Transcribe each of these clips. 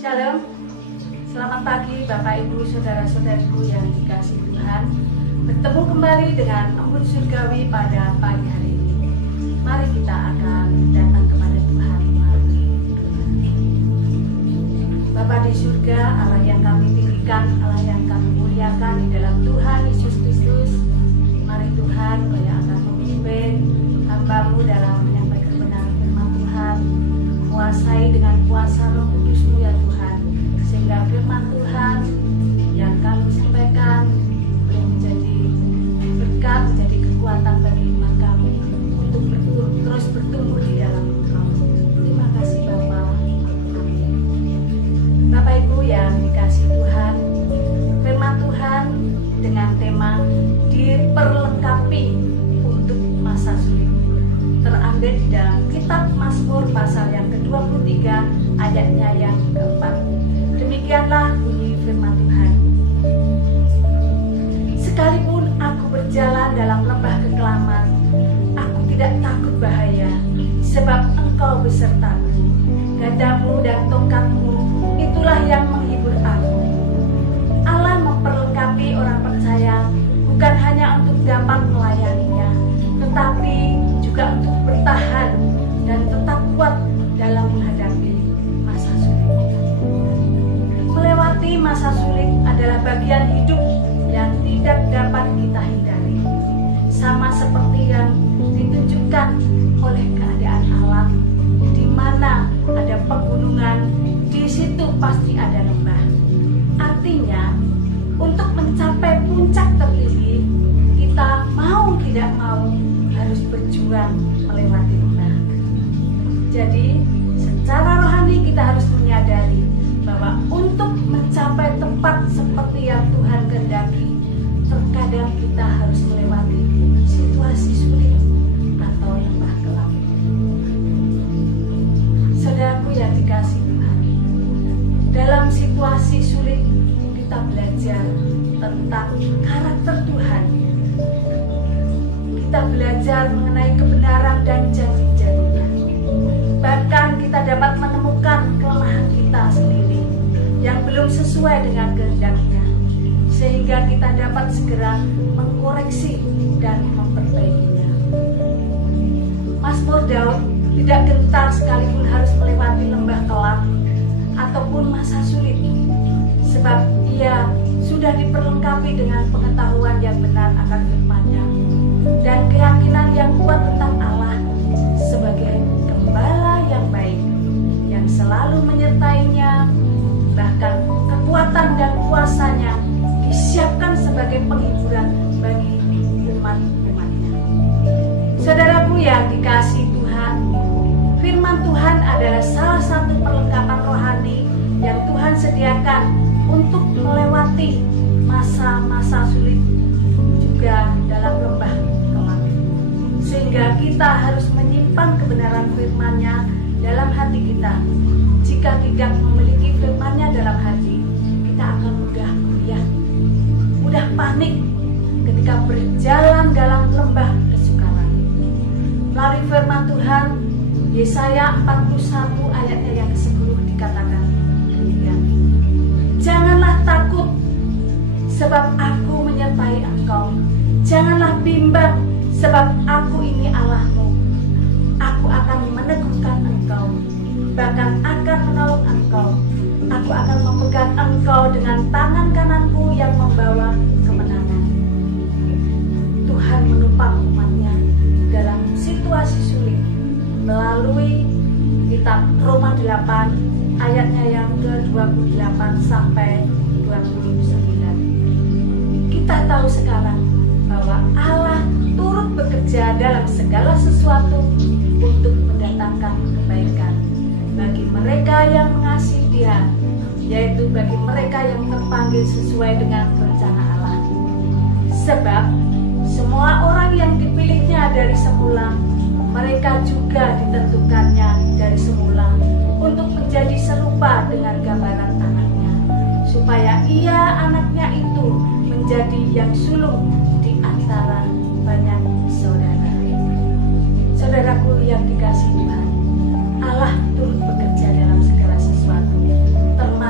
Shalom, selamat pagi Bapak Ibu Saudara-saudariku yang dikasihi Tuhan. Bertemu kembali dengan Embun Surgawi pada pagi hari ini. Mari kita akan datang kepada Tuhan. Bapa di surga, Allah yang kami tinggikan, Allah yang kami muliakan di dalam Tuhan Yesus Kristus. Mari Tuhan, Kau yang akan memimpin hamba-Mu dalam menyampaikan kebenaran firman Tuhan. Kuasai dengan kuasa Roh Kudus-Mu ya Tuhan, sehingga firman Tuhan yang kami sampaikan boleh menjadi berkat, menjadi kekuatan bagi iman kami untuk terus bertumbuh di dalam Engkau. Terima kasih Bapa. Amin. Bapak Ibu yang dikasihi Tuhan, firman Tuhan dengan tema diperlengkapi untuk masa sulit terambil di dalam kitab Mazmur pasal yang ke-23 ayatnya yang keempat. Demikianlah bunyi firman Tuhan. Sekalipun aku berjalan dalam lembah kekelaman, aku tidak takut bahaya, sebab Engkau besertaku. Gadamu dan tongkatmu, itulah yang menghibur aku. Allah memperlengkapi orang percaya bukan hanya untuk dapat melayaninya, tetapi juga untuk bertahan dan tetap kuat dalam menghadapi masa sulit. Melewati masa sulit adalah bagian hidup yang tidak dapat kita hindari. Sama seperti yang ditunjukkan oleh keadaan alam, di mana ada pegunungan, di situ pasti ada lembah. Artinya, untuk mencapai puncak tertinggi, kita mau tidak mau harus berjuang melewati lembah. Jadi, secara rohani kita harus menyadari bahwa untuk mencapai tempat seperti yang Tuhan kehendaki, terkadang kita harus melewati situasi sulit atau lembah kelam. Saudaraku yang dikasihi Tuhan, dalam situasi sulit kita belajar tentang karakter Tuhan. Kita belajar mengenai kebenaran dan janji-janjinya. Bahkan kita dapat menemukan kelemahan kita sendiri yang belum sesuai dengan kehendaknya, sehingga kita dapat segera mengkoreksi dan memperbaikinya. Mazmur Daud tidak gentar sekalipun harus melewati lembah kelam ataupun masa sulit, sebab ia sudah diperlengkapi dengan pengetahuan yang benar akan firman-Nya dan keyakinan yang kuat tentang Allah sebagai gembala yang baik yang selalu menyertainya. Bahkan kekuatan dan kuasanya disiapkan sebagai penghiburan bagi umat-umatnya. Saudaraku yang dikasihi Tuhan, firman Tuhan adalah salah satu perlengkapan rohani yang Tuhan sediakan untuk melewati masa-masa sulit juga dalam lembah kelam. Sehingga kita harus menyimpan kebenaran firman-Nya dalam hati kita. Jika tidak memiliki firman-Nya dalam hati, kita akan mudah goyah, mudah panik ketika berjalan dalam lembah kesukaran. Melalui firman Tuhan, Yesaya 41 ayatnya yang ke-10 dikatakan demikian. Janganlah takut, sebab aku menyertai engkau. Janganlah bimbang, sebab aku ini Allahmu. Aku akan meneguhkan engkau, bahkan akan menolong engkau. Aku akan memegang engkau dengan tangan kananku yang membawa kemenangan. Tuhan menopang umat-Nya dalam situasi sulit melalui kitab Roma 8 ayatnya yang ke-28 sampai 29. Kita tahu sekarang bahwa Allah turut bekerja dalam segala sesuatu untuk mendatangkan kebaikan bagi mereka yang mengasihi Dia, yaitu bagi mereka yang terpanggil sesuai dengan rencana Allah. Sebab semua orang yang dipilihnya dari semula, mereka juga ditentukannya dari semula untuk menjadi serupa dengan gambaran anaknya, supaya ia anaknya itu menjadi yang sulung di antara banyak saudara. Saudaraku yang dikasihi Tuhan, Allah turut bekerja dalam segala sesuatu, termasuk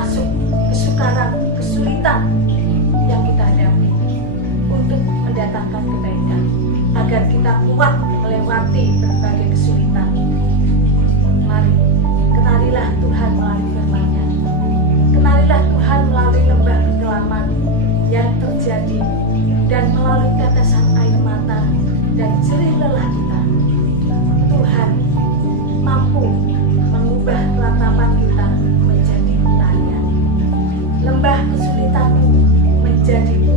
agar kita kuat melewati berbagai kesulitan. Mari, kenalilah Tuhan melalui firman-Nya. Kenalilah Tuhan melalui lembah kekelaman yang terjadi dan melalui tetesan air mata dan jerih lelah kita. Tuhan mampu mengubah ratapan kita menjadi tarian. Lembah kesulitanmu menjadi